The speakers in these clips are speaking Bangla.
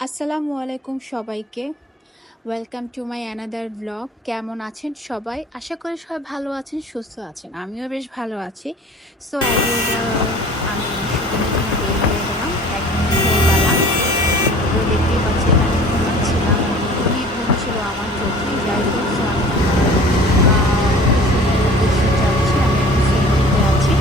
আসসালামু আলাইকুম সবাইকে। Welcome to my another blog. কেমন আছেন সবাই? আশা করি সবাই ভালো আছেন, সুস্থ আছেন। আমিও বেশ ভালো আছি। সো অ্যাজ ইউজুয়াল আমি শুটিংয়ের জন্য বের হয়ে গেলাম একদম ভোরবেলা। তো দেখতেই পাচ্ছেন আমি ঘুমাচ্ছিলাম, খুবই ঘুম ছিল আমার চোখে। যাই হোক, সো আমি আমার লোকেশনের উদ্দেশ্যে যাচ্ছি। আমি এখন সিএনজিতে আছি।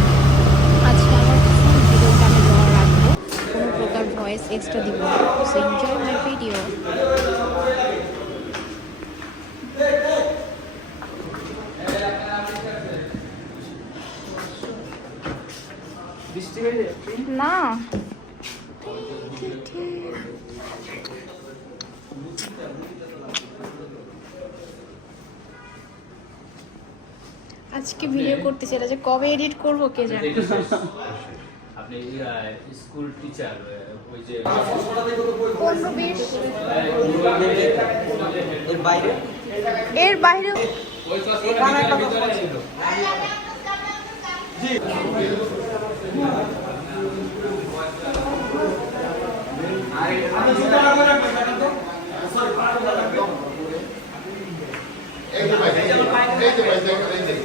আজকে আমার ফুল ভিডিওটা আমি র রাখবো, কোনো প্রকার ভয়েস এক্সট্রা দিব না। So enjoy my video. না, আজকে ভিডিও করতেছি, এটা যে কবে এডিট করবো কে জানে। আপনি স্কুল টিচার ওই যে 15-20 এর বাইরে এর বাইরে ওই এখানে একটা ভিতরে ছিল জি আপনি চিন্তা না করে রাখবেন তো সরি পার করে রাখবেন এই যে ভাই এই যে ভাই এই যে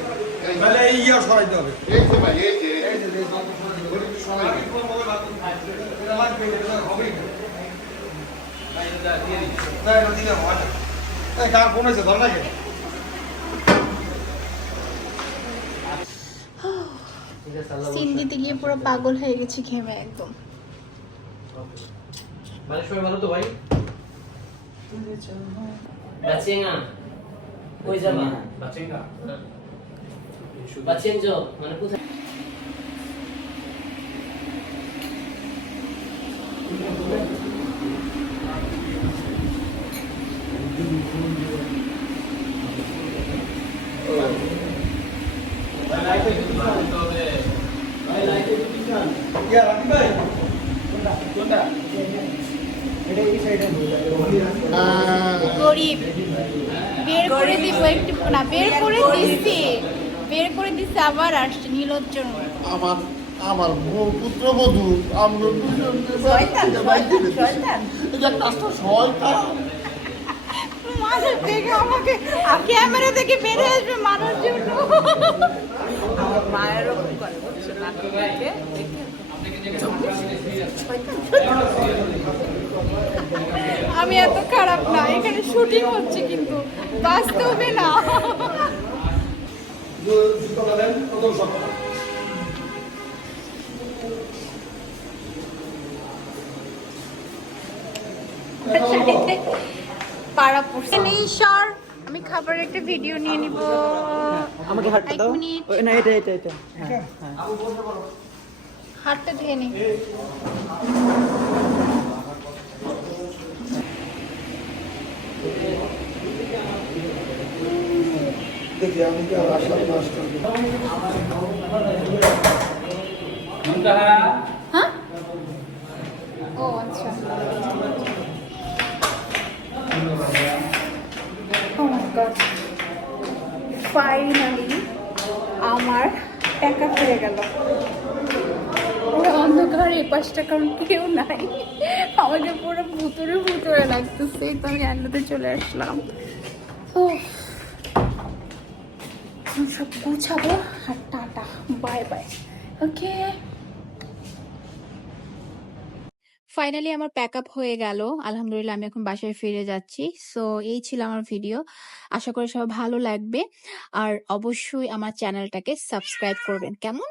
তাহলে এই ইয়া সরাইতে হবে এই যে ভাই এই যে আমি কোন মোবাইল হাতে এটা লাগবে এটা হবে না এটা দিলে হয় না এই কার ফোন হয়েছে ধর নাকি সিন দিতে গিয়ে পুরো পাগল হয়ে গেছি ঘেমে একদম। মানে সবাই ভালো তো ভাই বাচেঙ্গা কই যাবা বাচ্চাঙ্গা বাচেনজো মানে কোথায় তবে ইয়া রাখি ভাই কোনটা এটা এই সাইডে গরিব বের করে দিব একটু না, বের করে দিচ্ছি আবার আসছে নির্লজ্জের মতো। আমার আমার পুত্রবধূ আমরা এটা কাজটা শয়তান মানুষ দেখে আমাকে ক্যামেরা থেকে বের হয়ে আসবে মানুষ জন্য। মায়ের ওরকম করে বুঝছো নাটককে আমি এত খারাপ না, এখানে শুটিং হচ্ছে কিন্তু বাস্তবে না। জুতো দেন কত সব পাড়া পড়ছে নেই সর। আমি খাবারের একটা ভিডিও নিয়ে নিব। আমাকে হাতটা দাও না এটা এটা এটা হ্যাঁ হ্যাঁ হাতটা ধুয়ে নি। দেখি আমি কি আর আসলাম না আসলাম হ্যাঁ, ও আচ্ছা। ফাইনালি আমার টাকা হয়ে গেল। পুরো অন্ধকার, এই পাশটা কারণ কেউ নাই, আমাকে পুরো ভুতুরে লাগতেছে। তো আমি আন্নাতে চলে আসলাম। ও সব গুছাবো আর টাটা বাই বাই। ওকে, ফাইনালি আমার প্যাক আপ হয়ে গেল। আলহামদুলিল্লাহ আমি এখন বাসায় ফিরে যাচ্ছি। সো এই ছিল আমার ভিডিও, আশা করি সবাই ভালো লাগবে। আর অবশ্যই আমার চ্যানেলটাকে সাবস্ক্রাইব করবেন, কেমন?